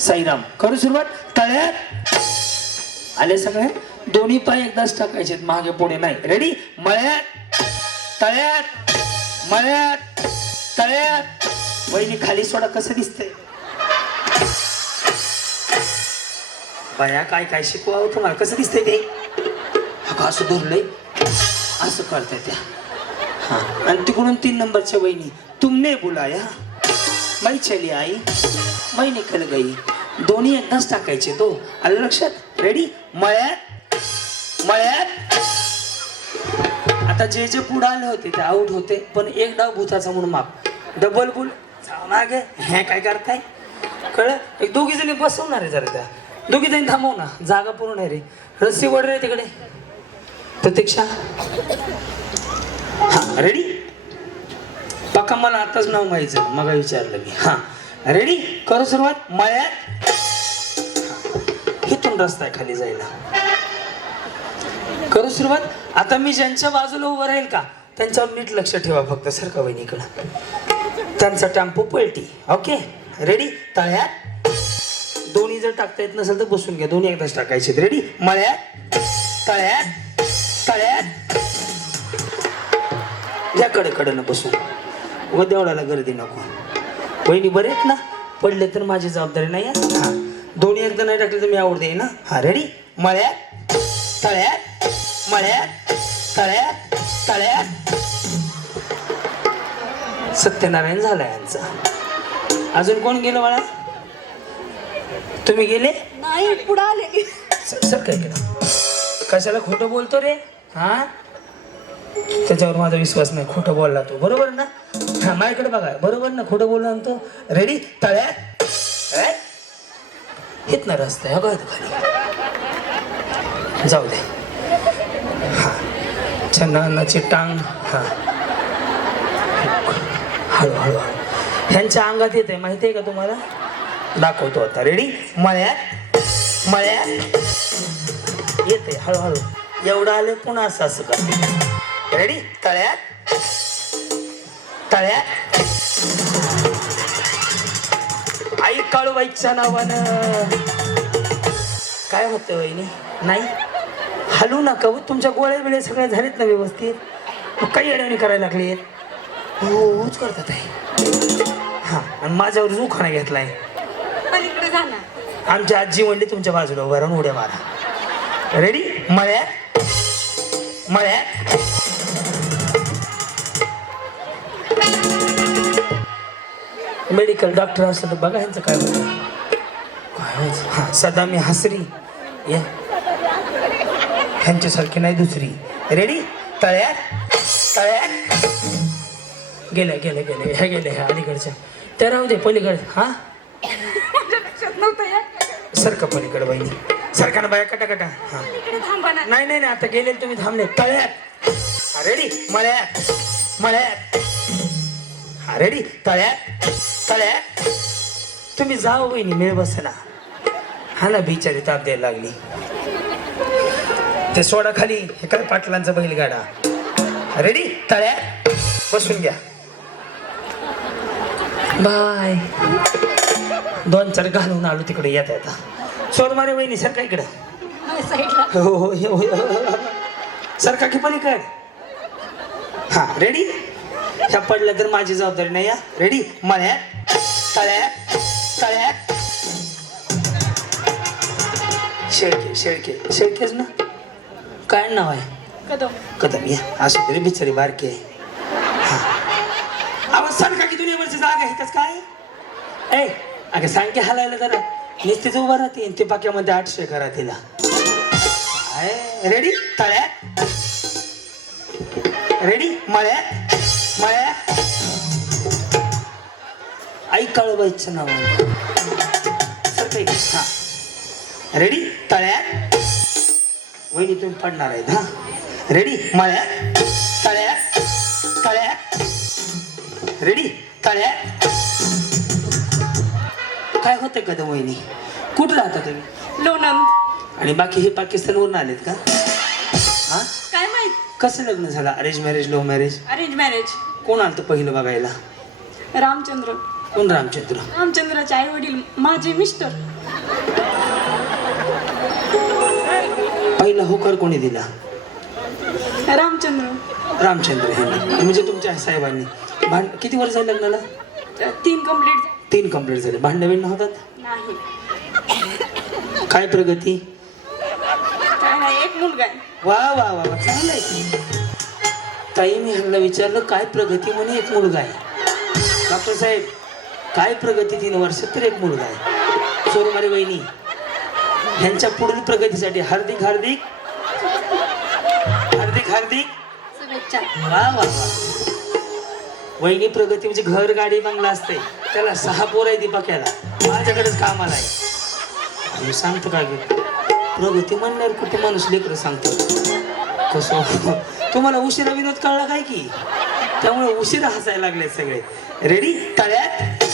साईराम. करू सुरुवात? तळ्यात? आले सगळे? दोन्ही पाय एकदाच टाकायचे मागे पुढे नाही. रेडी मळ्यात? तळ्यात? मळ्यात? तळ्यात? वहिनी खाली सोडा. कसं दिसतंय? बाया काय काय शिकवावं तुम्हाला? कसं दिसतंय ते? अगं असं धरलंय. असं करताय त्या. हा. आणि तिकडून तीन नंबरच्या वहिनी. तुमने बोलाया. मैं चली आई मै निकल गई. दोन्ही एकदाच टाकायचे तो. आलं लक्षात? रेडी मळ्यात? मळ्यात? आता जे जे पुढे आले होते ते आउट होते. पण एक डाव भूताचा म्हणून माप. डबल बुल मागे. हे काय करताय? कळ एक दोघी जणी बसवणार आहे जरा त्या. दोघी जणी थांबव ना जागा पूर्ण आहे रे. रस्सी वड रे तिकडे. प्रतीक्षा. हा रेडी पक्का मला आताच नाव माहिती मग विचारलं मी. हा. रेडी करू सुरुवात? मळ्यात? इथून रस्ता आहे खाली जायला. करू सुरुवात? आता मी ज्यांच्या बाजूला उभं राहील का? त्यांच्यावर नीट लक्ष ठेवा फक्त सारखा वहिनीकडं. त्यांचा टॅम्पो पलटी. ओके? रेडी तळ्यात? दोन्ही जर टाकता येत नसेल तर बसून घ्या. दोन्ही एकदाच टाकायचे रेडी मळ्यात? तळ्यात? तळ्यात? या कडे कडनं बसून. व देवळाला गर्दी नको. वहिनी बरे आहेत ना? पडले तर माझी जबाबदारी नाही आहे. हा. दोन्ही एकदा नाही टाकले तर मी आवड देईन ना हा रेडी मळ्यात तळ्यात मळ्यात तळ्यात तळ्यात. सत्यनारायण झाला यांचा. अजून कोण गेलं बाळा? तुम्ही गेले? नाही पुढे आले. सर काय केलं? कशाला खोटं बोलतो रे? हा? त्याच्यावर माझा विश्वास नाही खोटं बोलला तो. बरोबर ना? हा माझ्याकडे बघा बरोबर ना? खोटं बोललो ना तो. रेडी तळ्यात? हेच ना रस्ता आहे बघा खाली. जाऊ दे. हा. चंदनाची टांग हा. हळू हळू. हळू ह्यांच्या अंगात येत आहे माहिती आहे का तुम्हाला? दाखवतो आता. रेडी मळ्यात? मळ्यात? येते हळूहळू. एवढं आलं पुन्हा असं असं का? रेडी तळ्यात? तळ्यात आई काळूबाईच्या नावानं काय होतं वहिनी नाही. हलू नका हो, तुमच्या गोळ्या बिळे सगळ्या झालेत ना व्यवस्थित? मग काही अडवणी करायला लागली हो होच करतात आहे हा आणि माझ्यावर जुखाना घेतलाय. पलीकडे जाणार आमच्या आजी म्हणली तुमच्या बाजूला उभा राहून उड्या मारा. रेडी मळ्यात? मळ्यात? मेडिकल डॉक्टर असलं तर बघा ह्यांचं काय होतं? हा सदा मी हसरी. ये. ह्यांच्यासारखी नाही दुसरी. रेडी तळ्यात? तळ्यात? गेल्या गेल्या गेल्या. ह्या गेल्या ह्या अलीकडच्या. त्या राहू दे पलीकडे. हा? सरका पलीकडे बहिणी सरका ना बाया कटा कटा. हा. नाही नाही नाही. आता गेले तुम्ही थांबले. तळ्यात. रेडी मळ्यात. मळ्यात. हा रेडी तळ्यात तळ्यात तुम्ही जाओ बहिणी मिळ बसना. हा ना बिचारी ताप द्यायला लागली. ते सोडा खाली हे काय पाटलांचा बैलगाडा. रेडी तळ्यात बसून घ्या. बाय. दोन चार घालून आलो तिकडे येता येता. सोड मारे वहिनी सर काय इकडं. माझ्या साईडला. हो हो हो हो. सारखा की पलीकड. हा रेडी ह्या पडल्या तर माझी जबाबदारी नाही या रेडी मळ्यात तळ्यात तळ्यात शेळके शेळके. शेळकेच ना? काय नाव आहे? कदम. कदम या. असं तरी बिचारी बारकी हा. अहो सारखा की दुनियावरची जागा आहे? त्याच काय? ए अगं सांग की हालायला जरा. निस्तीच उभा राहते ते पाक्यामध्ये आठशे करा तिला रेडी तळ्यात रेडी मळ्यात मळ्यात आई काळूबाईचं नाव हा. रेडी तळ्यात. वहिनी तुम्ही पडणार आहेत हा. रेडी मळ्यात. तळ्यात. तळ्यात. रेडी तळ्यात. काय होतं कदम वहिनी? कुठं राहता तुम्ही? लोणंद. आणि बाकी हे पाकिस्तानवरून आलेत का? हा? काय माहीत? कसं लग्न झालं? Arrange marriage love marriage arrange marriage कोण आलं पहिलं बघायला? रामचंद्र. कोण रामचंद्र? रामचंद्राचे आई वडील माझे मिस्टर. पहिला होकार कोणी दिला? रामचंद्र. रामचंद्र यांनी म्हणजे तुमच्या साहेबांनी. भांड किती वर्ष झाले लग्नाला? तीन कंप्लीट तीन कंप्लीट झाले. भांडण बिंड होतात नाही. काय प्रगती? काय नाही एक मुलगा वा वा वा वा. चांगलं आहे. ताई मी ह्यांना विचारलं काय प्रगती म्हणे एक मुलगा आहे? डॉक्टर साहेब काय प्रगती तीन वर्षात तर एक मुलगा आहे. सोरुमारी वहिनी ह्यांच्या पुढील प्रगतीसाठी हार्दिक हार्दिक हार्दिक हार्दिक. शुभेच्छा. वा वा वहिनी प्रगती म्हणजे घर गाडी बंगला असते त्याला सहा पोर आहे दीपक्याला. माझ्याकडेच कामाला आहे. सांगतो गे? प्रगती म्हणणार कुठे माणूस लेकर सांगतो. कसं? तुम्हाला उशिरा विनोद कळला काय की? त्यामुळे उशिरा हसायला लागले सगळे. रेडी तळ्यात?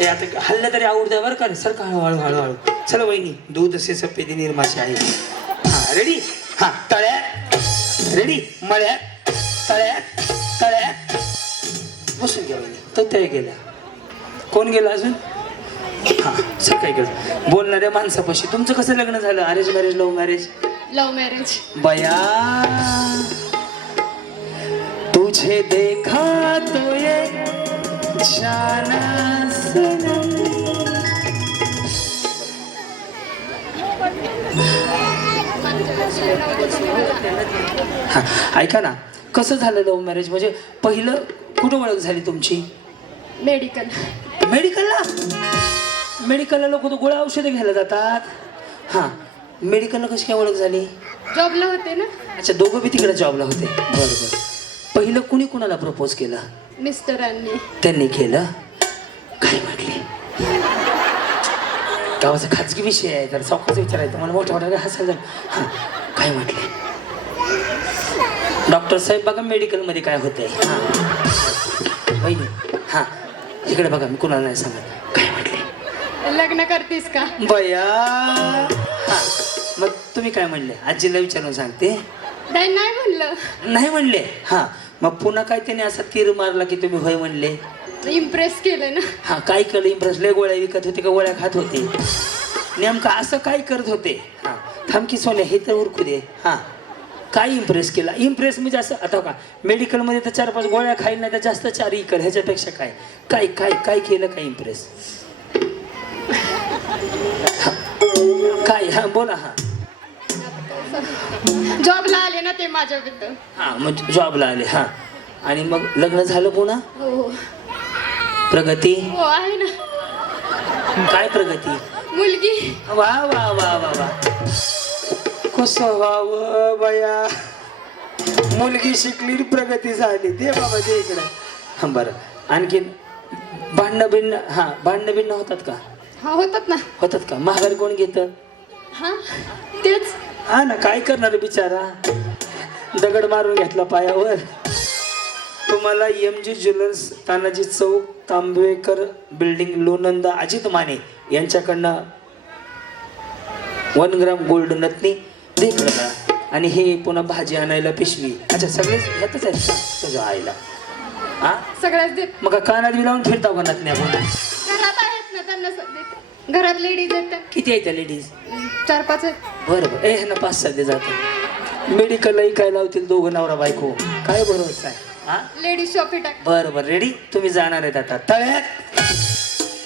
ए आता हल्लं तरी आवड द्या बरं का. सर का हळूहळू हळूहळू. चला वहिनी दूध असे सफेदी निर्माशी आहे. हा रेडी हा तळ्यात. रेडी मळ्यात. तळ्यात. तळ्यात. बसून घ्या वहिनी. तर त्या गेल्या. कोण गेला अजून? हा सर काय केलं बोलणाऱ्या माणसापाशी. तुमचं कसं लग्न झालं? Arrange marriage love marriage love marriage बया. तुझे देखा तो ये जाना सनम हा, ऐका ना कसं झालं लव्ह मॅरेज म्हणजे पहिलं कुठं ओळख झाली तुमची? मेडिकल. मेडिकलला? मेडिकलला लोक तर गोळ्या औषधं घ्यायला जातात. हां मेडिकलला कशी काय ओळख झाली? जॉबला होते ना? अच्छा दोघं बी तिकडे जॉबला होते. बरं बरं. पहिलं कुणी कुणाला प्रपोज केला? मिस्टरांनी. त्यांनी केलं? काय म्हटले? गावाचा खाजगी विषय आहे तर चौकाच विचारायचं. मला मोठ्या मोठ्या हसायला हां काय म्हटले? डॉक्टर साहेब बघा मेडिकलमध्ये काय होतंय. हां. वहिनी हां. इकडे बघा मी कुणाला नाही सांगत. काय म्हटले? लग्न करतेस का? बया. हां. मग तुम्ही काय म्हणले? आजीला विचारून सांगते. नाही नाही म्हणलं. नाही म्हणले? हां. मग पुन्हा काय त्याने असा तीर मारला की तुम्ही होय म्हणले? इम्प्रेस केलं ना. हा काय केलं? इम्प्रेस लय गोळ्या विकत होते का गोळ्या खात होते? नेमकं असं काय करत होते? हा. थांबकी सोने हे तर उरकू दे. हा. काय इम्प्रेस केला? इम्प्रेस म्हणजे असं आता का मेडिकलमध्ये तर चार पाच गोळ्या खाईल नाही तर जास्त चार इकर ह्याच्यापेक्षा काय? काय काय काय केलं काय इम्प्रेस काय? हा बोला हा. जॉबला आले ना ते माझ्याबद्दल हा मग जॉबला आले हा. आणि मग लग्न झालं पुन्हा? हो प्रगती? हो आहे ना. काय प्रगती? मुलगी. वा वा वा वा वा. कसं व्हावं बया. मुलगी शिकली प्रगती झाली. दे बाबा दे इकडे. हा बरं. आणखीन भांडणं बिंड हा भांडणं बिंड होतात का? हा होतात ना. होतात का? महागारी कोण घेतं? हा तेच. हा ना काय करणार बिचारा? दगड मारून घेतला पायावर. तुम्हाला एम जी ज्वेलर्स तानाजी चौक तांबेकर बिल्डिंग लोणंद अजित माने यांच्याकडनं वन ग्राम गोल्ड नथनी दे आणि हे पुन्हा भाजी आणायला पिशवी. अच्छा सगळेच ह्यातच आहेत का? तुझ्या आईला. हा? सगळ्याच देत. मग कानात बी लावून फिरताव का नथण्या पुन्हा घरात आहेत ना त्यांना स- देते. घरात लेडीज आहेत. त्या. किती आहेत त्या लेडीज चार पाच आहेत. बरं बरं. ए ह्यांना पाच सध्या जातात मेडिकललाही काय लावतील दोघं नवरा बायको? काय भरोसा आहे हा? लेडीज शॉपी टाक बरं बरं. रेडी तुम्ही जाणार आहेत आता. तळ्यात.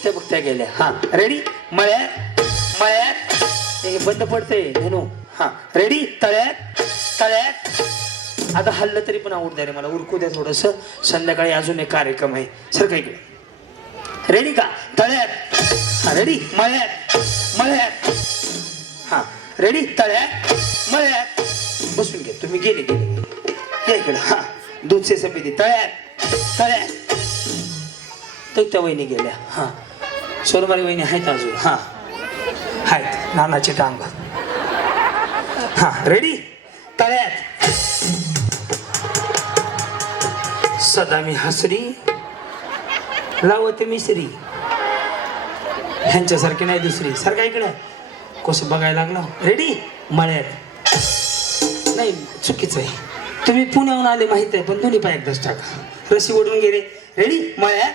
ते बघ त्या गेल्या. हा. रेडी मळ्यात. मळ्यात. हे बंद पडते धनु. हा. रेडी तळ्यात. तळ्यात. आता हल्लं तरी पण आवड द्या रे मला. उरकू द्या थोडस. संध्याकाळी अजून एक कार्यक्रम आहे. सर काय इकडे रेडी का? तळ्यात. हा रेडी मळ्यात. मळ्यात. हा. रेडी तळ्यात मळ्यात बसून घे. तुम्ही गेले गेले. या इकडे. हा. दूधचे सफेदी तळ्यात तळ्यात तर त्या वहिनी गेल्या. हा. सोनमारी वहिनी आहेत अजून. हा. आहेत. नानाची टांग. हा. रेडी तळ्यात. सदा मी हसरी लावते मिसरी. ह्यांच्यासारखी नाही दुसरी. सारखा इकडे. कसं बघायला लागलं. रेडी मळ्यात. नाही चुकीचं आहे. तुम्ही पुण्याहून आले माहीत आहे पण दोन्ही पाय एकदाच टाका. रशी ओढून गेले. रेडी मळ्यात.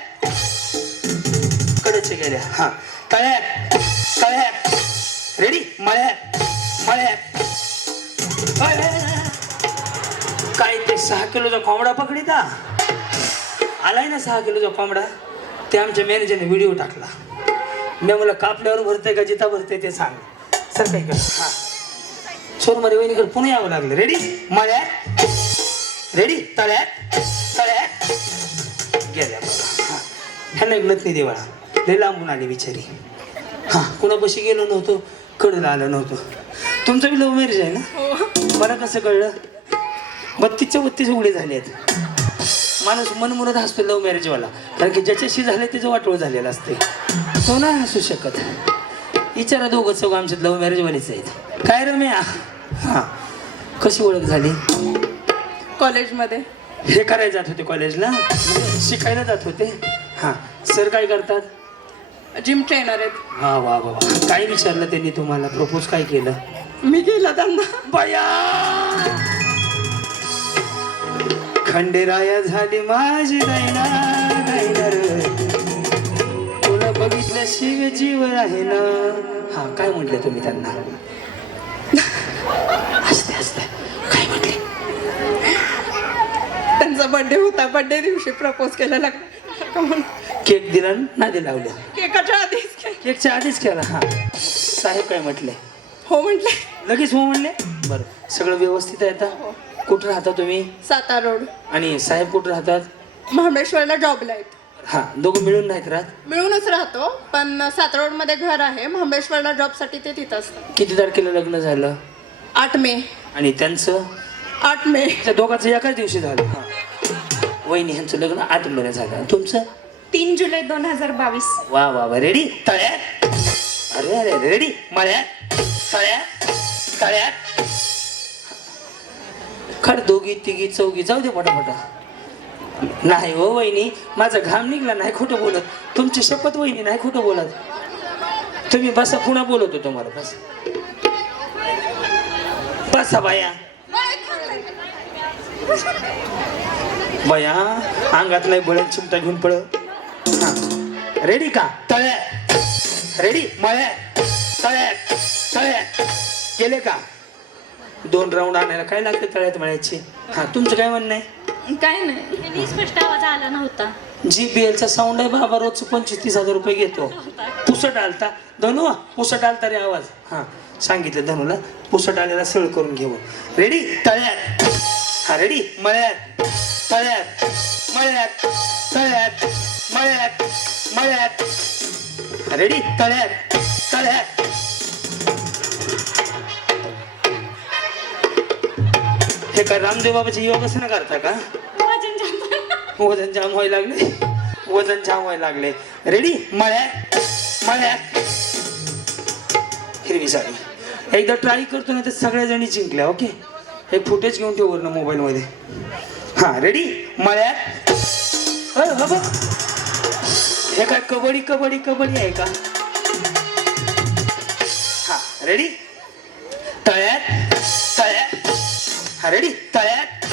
कडचे गेले. हा. तळ्यात. तळ्यात. रेडी मळ्यात. मळ्यात. काय ते सहा किलोचा कोंबडा पकडीता? आलाय ना सहा किलोचा कोंबडा? ते आमच्या मॅनेजरने व्हिडिओ टाकला. मी मला कापल्यावर भरते का जिता भरते ते सांग. सर काय कर. हा. सोनमारी वहिनीकडे पुन्हा यावं लागलं. रेडी मळ्यात. रेडी तळ्यात. तळ्यात. गेल्या बघा. हा. ह्यांना एक नतनी देवाळा लय लांबून आली बिचारी. हा. कुणापाशी गेलो नव्हतो कडला आलं नव्हतं. तुमचं बी लव्ह मॅरेज आहे ना? मला कसं कळलं? बत्तीसच्या बत्तीस उघडे झाले आहेत. माणूस मनमुरत हसतो लव्ह मॅरेजवाला कारण की ज्याच्याशी झाले त्याचं वाटोळ झालेलं असते तो नाही हसू शकत. विचारा दोघं चौघ आमच्यात लव्ह मॅरेजवालेच आहेत. काय रम्या? हां. कशी ओळख झाली? कॉलेजमध्ये. हे करायला जात होते कॉलेजला? शिकायला जात होते? हां. सर काय करतात? जिम ट्रेनर आहेत. हा वा वा वा. काय विचारलं त्यांनी तुम्हाला? प्रपोज काय केलं? मी गेला त्यांना. बया! खंडेराया झाली माझी दैना तुला जीव आहे ना. हा काय म्हटले तुम्ही त्यांना? हसते हसते काय म्हटले? त्यांचा बर्थडे होता. बर्थडे दिवशी प्रपोज केला लागला केक दिला न? नादी लावलं केकाच्या आधीच के- केकच्या आधीच केला. हा. साहेब काय म्हटले? हो म्हटले. लगेच हो म्हणले? बरं. सगळं व्यवस्थित आहे आता? कुठं राहता तुम्ही? सातारा रोड. आणि साहेब कुठं राहतात? महाबळेश्वरला जॉबला आहेत. हा दोघं मिळून नाहीत राहत? मिळूनच राहतो पण सातारा रोडमध्ये घर आहे. महाबळेश्वरला जॉबसाठी ते तिथं असतात. किती तारखेला लग्न झालं? आठ मे. आणि त्यांचं? आठ मे. त्या दोघांचं एकाच दिवशी झालं. हा. वहिनी ह्यांचं लग्न आठ महिने झालं. आणि तुमचं? तीन जुलै दोन हजार बावीस. वा वा वा. रेडी तळ्यात? अरे अरे रेडी मळ्यात? तळ्यात? तळ्यात? खड दोघी तिघी चौघी. जाऊ दे पटापटा. नाही हो वहिनी माझा घाम निघला नाही खोटं बोलत. तुमची शपथ वहिनी नाही खोटं बोलत. तुम्ही बसा पुन्हा बोलवतो तुम्हाला बस. बसा बाया. बया अंगात नाही बळत चिमटा घेऊन पळ. रेडी का? तळ्यात रेडी मळ्यात तळ्यात तळ्यात गेले का? दोन राऊंड आणायला काय लागते तळ्यात मळ्याची? हा तुमचं काय म्हणणं आहे? काय नाही. त्यांनी स्पष्ट आवाज आला नव्हता. जी बी एलचा साऊंड आहे बाबा रोजचं पंचवीस तीस हजार रुपये घेतो. पुसट आलता. धनू पुसट आलता रे आवाज. हा सांगितलं धनूला पुसट आलेला सळ करून घेऊ रेडी तळ्यात. हा रेडी मळ्यात. तळ्यात. मळ्यात. तळ्यात. मळ्यात. मळ्यात. रेडी तळ्यात. तळ्यात. हे काय रामदेव बाबाची योगासनं करता का? वजन जाम. व्हायला लागले. वजन जाम व्हायला लागले. रेडी मळ्यात. मळ्यात. हिरवी साडी. एकदा ट्राय करतो ना तर सगळ्या जणी जिंकल्या ओके हे फुटेज घेऊन ठेव वरनं मोबाईलमध्ये. हां रेडी मळ्यात. अ, हो. हे काय कबड्डी कबड्डी कबड्डी आहे का? हा रेडी तळ्यात. रेडी? तळ्यात?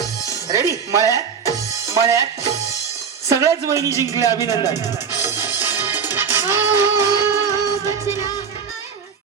रेडी? मळ्यात? मळ्यात? सगळ्याच वहिनी जिंकल्या अभिनंदन.